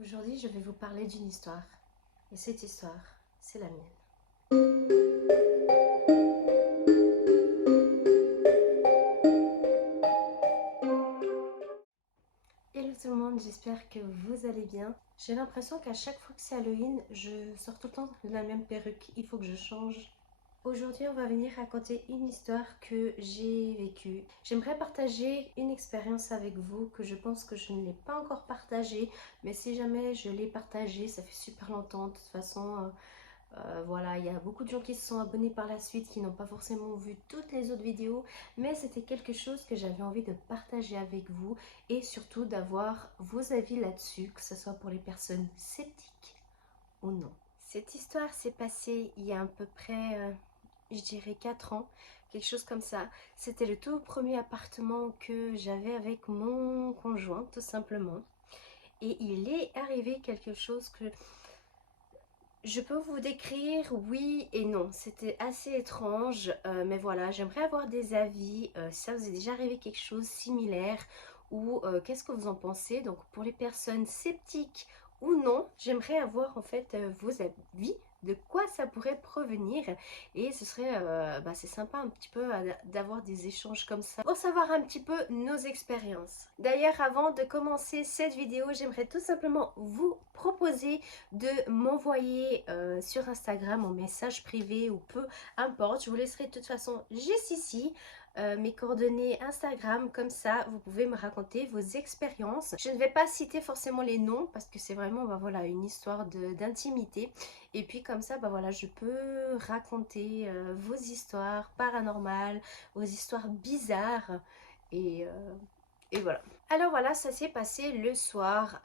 Aujourd'hui, je vais vous parler d'une histoire. Et cette histoire, c'est la mienne. Hello tout le monde, j'espère que vous allez bien. J'ai l'impression qu'à chaque fois que c'est Halloween, je sors tout le temps de la même perruque. Il faut que je change. Aujourd'hui, on va venir raconter une histoire que j'ai vécue. J'aimerais partager une expérience avec vous que je pense que je ne l'ai pas encore partagée. Mais si jamais je l'ai partagée, ça fait super longtemps. De toute façon, voilà, il y a beaucoup de gens qui se sont abonnés par la suite, qui n'ont pas forcément vu toutes les autres vidéos, mais c'était quelque chose que j'avais envie de partager avec vous et surtout d'avoir vos avis là-dessus, que ce soit pour les personnes sceptiques ou non. Cette histoire s'est passée il y a à peu près, je dirais 4 ans, quelque chose comme ça. C'était le tout premier appartement que j'avais avec mon conjoint, tout simplement. Et il est arrivé quelque chose que je peux vous décrire oui et non. C'était assez étrange, mais voilà, j'aimerais avoir des avis. Si ça vous est déjà arrivé quelque chose similaire ou qu'est-ce que vous en pensez? Donc pour les personnes sceptiques ou non, j'aimerais avoir en fait vos avis de quoi ça pourrait provenir et ce serait c'est sympa un petit peu d'avoir des échanges comme ça pour savoir un petit peu nos expériences. D'ailleurs, avant de commencer cette vidéo, j'aimerais tout simplement vous proposer de m'envoyer sur Instagram en message privé ou peu importe. Je vous laisserai de toute façon juste ici mes coordonnées Instagram, comme ça vous pouvez me raconter vos expériences. Je ne vais pas citer forcément les noms parce que c'est vraiment voilà, une histoire d'intimité. Et puis comme ça voilà, je peux raconter vos histoires paranormales, vos histoires bizarres et, euh, et voilà. Alors voilà, ça s'est passé le soir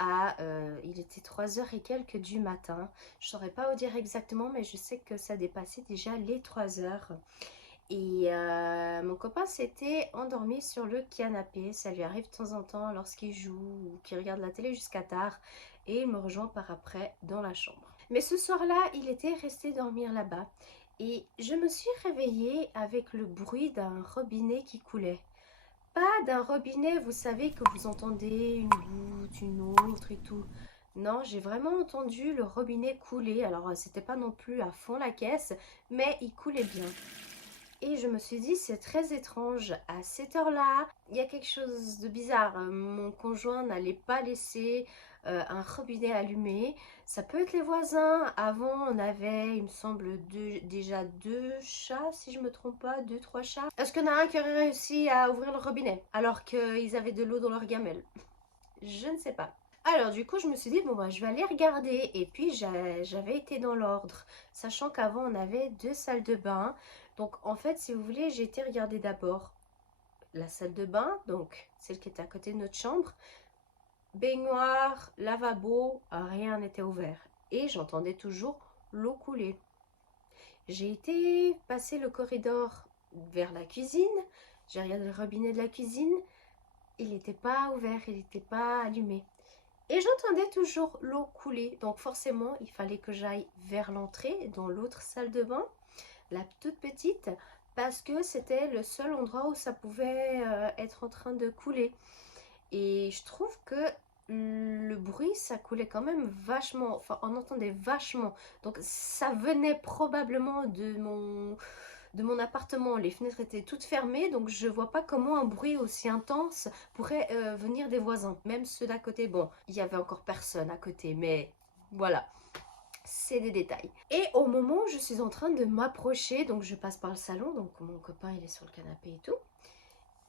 il était 3 heures et quelques du matin. Je saurais pas vous dire exactement, mais je sais que ça dépassait déjà les 3 heures. Et mon copain s'était endormi sur le canapé. Ça lui arrive de temps en temps lorsqu'il joue ou qu'il regarde la télé jusqu'à tard. Et il me rejoint par après dans la chambre. Mais ce soir-là, il était resté dormir là-bas. Et je me suis réveillée avec le bruit d'un robinet qui coulait. Pas d'un robinet, vous savez, que vous entendez une goutte, une autre et tout. Non, j'ai vraiment entendu le robinet couler. Alors, c'était pas non plus à fond la caisse, mais il coulait bien. Et je me suis dit, c'est très étrange. À cette heure-là, il y a quelque chose de bizarre. Mon conjoint n'allait pas laisser un robinet allumé. Ça peut être les voisins. Avant, on avait, il me semble, déjà 2 chats, si je me trompe pas, 2, 3 chats. Est-ce qu'il y en a un qui aurait réussi à ouvrir le robinet alors qu'ils avaient de l'eau dans leur gamelle? Je ne sais pas. Alors du coup je me suis dit bon je vais aller regarder et puis j'avais été dans l'ordre, sachant qu'avant on avait 2 salles de bain. Donc en fait si vous voulez j'ai été regarder d'abord la salle de bain, donc celle qui était à côté de notre chambre, baignoire, lavabo, rien n'était ouvert et j'entendais toujours l'eau couler. J'ai été passer le corridor vers la cuisine, j'ai regardé le robinet de la cuisine, il n'était pas ouvert, il n'était pas allumé. Et j'entendais toujours l'eau couler, donc forcément il fallait que j'aille vers l'entrée, dans l'autre salle de bain, la toute petite, parce que c'était le seul endroit où ça pouvait être en train de couler. Et je trouve que le bruit, ça coulait quand même vachement, enfin on entendait vachement, donc ça venait probablement de mon appartement. Les fenêtres étaient toutes fermées, donc je vois pas comment un bruit aussi intense pourrait venir des voisins. Même ceux d'à côté, bon, il y avait encore personne à côté, mais voilà. C'est des détails. Et au moment où je suis en train de m'approcher, donc je passe par le salon, donc mon copain il est sur le canapé et tout.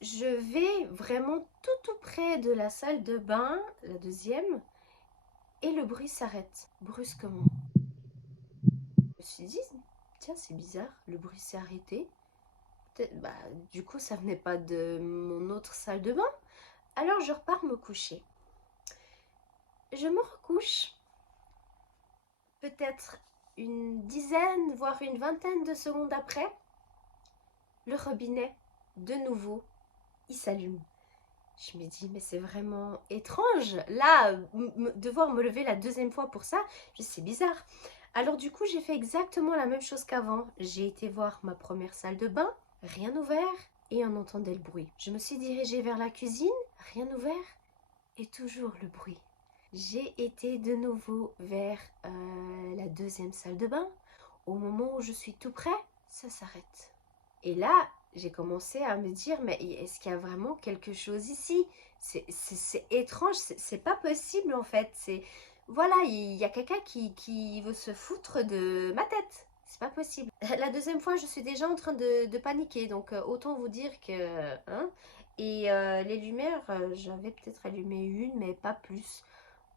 Je vais vraiment tout près de la salle de bain, la deuxième, et le bruit s'arrête brusquement. Je me suis dit, tiens c'est bizarre, le bruit s'est arrêté. Bah, du coup, ça venait pas de mon autre salle de bain. Alors, je repars me coucher. Je me recouche. Peut-être une dizaine, voire une vingtaine de secondes après, le robinet, de nouveau, il s'allume. Je me dis, mais c'est vraiment étrange. Là, devoir me lever la deuxième fois pour ça, c'est bizarre. Alors du coup, j'ai fait exactement la même chose qu'avant. J'ai été voir ma première salle de bain, rien ouvert, et on entendait le bruit. Je me suis dirigée vers la cuisine, rien ouvert, et toujours le bruit. j'ai été de nouveau vers la deuxième salle de bain. Au moment où je suis tout près, ça s'arrête. Et là, j'ai commencé à me dire, mais est-ce qu'il y a vraiment quelque chose ici? C'est étrange, c'est pas possible en fait. Voilà, il y a quelqu'un qui veut se foutre de ma tête. C'est pas possible. La deuxième fois, je suis déjà en train de paniquer, donc autant vous dire que... Hein, et les lumières, j'avais peut-être allumé une, mais pas plus.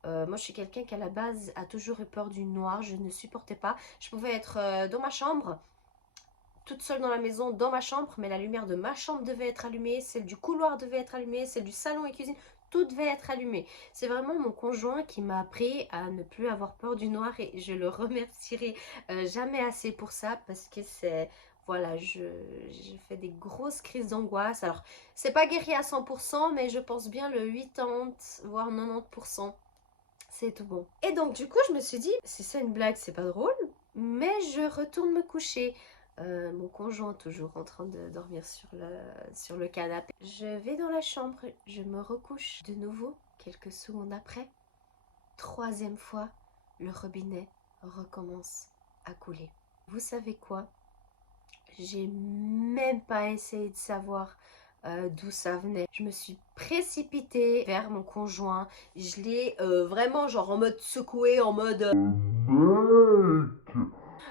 Moi, je suis quelqu'un qui, à la base, a toujours eu peur du noir. Je ne supportais pas. Je pouvais être dans ma chambre, toute seule dans la maison, dans ma chambre, mais la lumière de ma chambre devait être allumée, celle du couloir devait être allumée, celle du salon et cuisine, tout devait être allumé. C'est vraiment mon conjoint qui m'a appris à ne plus avoir peur du noir et je le remercierai jamais assez pour ça parce que c'est... Voilà, je fais des grosses crises d'angoisse. Alors, c'est pas guéri à 100%, mais je pense bien le 80, voire 90%. C'est tout bon. Et donc, du coup, je me suis dit, si c'est une blague, c'est pas drôle, mais je retourne me coucher. Mon conjoint toujours en train de dormir sur le canapé. Je vais dans la chambre, je me recouche de nouveau quelques secondes après. Troisième fois, le robinet recommence à couler. Vous savez quoi? J'ai même pas essayé de savoir d'où ça venait. Je me suis précipitée vers mon conjoint. Je l'ai vraiment genre en mode secoué, en mode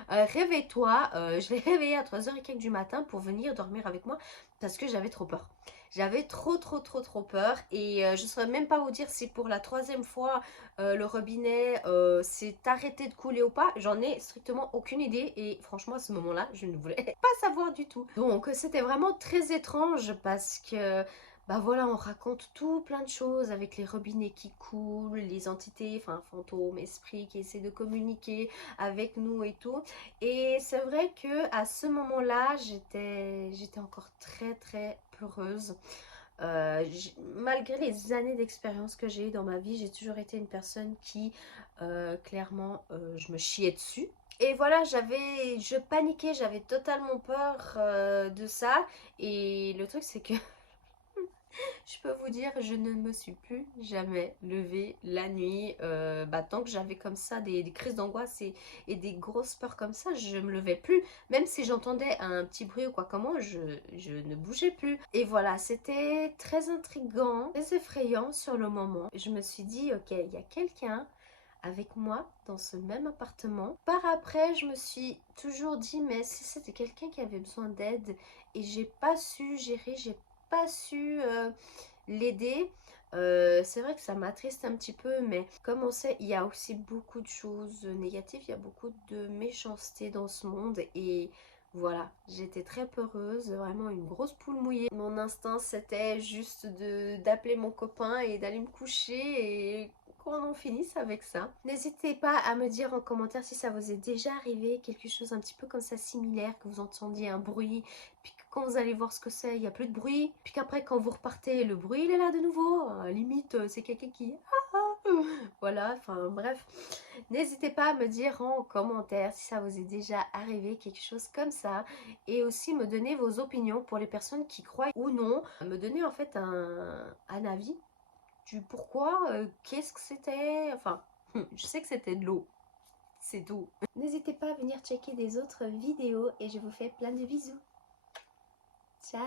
réveille-toi. Je l'ai réveillé à 3h15 du matin pour venir dormir avec moi parce que j'avais trop peur. J'avais trop peur et je ne saurais même pas vous dire si pour la troisième fois le robinet s'est arrêté de couler ou pas. J'en ai strictement aucune idée et franchement à ce moment-là je ne voulais pas savoir du tout. Donc c'était vraiment très étrange parce que bah voilà, on raconte tout plein de choses avec les robinets qui coulent, les entités, enfin fantômes, esprits qui essaient de communiquer avec nous et tout. Et c'est vrai que à ce moment-là, j'étais encore très peureuse. Malgré les années d'expérience que j'ai eues dans ma vie, j'ai toujours été une personne qui, clairement, je me chiais dessus. Et voilà, je paniquais, j'avais totalement peur de ça. Et le truc, c'est que je peux vous dire, je ne me suis plus jamais levée la nuit. Tant que j'avais comme ça des crises d'angoisse et des grosses peurs comme ça, je me levais plus. Même si j'entendais un petit bruit ou quoi comment, je ne bougeais plus. Et voilà, c'était très intriguant, très effrayant sur le moment. Je me suis dit, ok, il y a quelqu'un avec moi dans ce même appartement. Par après, je me suis toujours dit, mais si c'était quelqu'un qui avait besoin d'aide et j'ai pas su gérer, j'ai pas su l'aider. C'est vrai que ça m'attriste un petit peu, mais comme on sait, il y a aussi beaucoup de choses négatives, il y a beaucoup de méchanceté dans ce monde et voilà, j'étais très peureuse, vraiment une grosse poule mouillée. Mon instinct c'était juste d'appeler mon copain et d'aller me coucher et qu'on en finisse avec ça. N'hésitez pas à me dire en commentaire si ça vous est déjà arrivé, quelque chose un petit peu comme ça similaire, que vous entendiez un bruit, puis que quand vous allez voir ce que c'est, il n'y a plus de bruit, puis qu'après quand vous repartez, le bruit il est là de nouveau, limite c'est quelqu'un qui... Voilà, enfin bref. N'hésitez pas à me dire en commentaire si ça vous est déjà arrivé quelque chose comme ça et aussi me donner vos opinions pour les personnes qui croient ou non, me donner en fait un avis du pourquoi, qu'est-ce que c'était, enfin je sais que c'était de l'eau, c'est tout. N'hésitez pas à venir checker des autres vidéos et je vous fais plein de bisous. Ciao.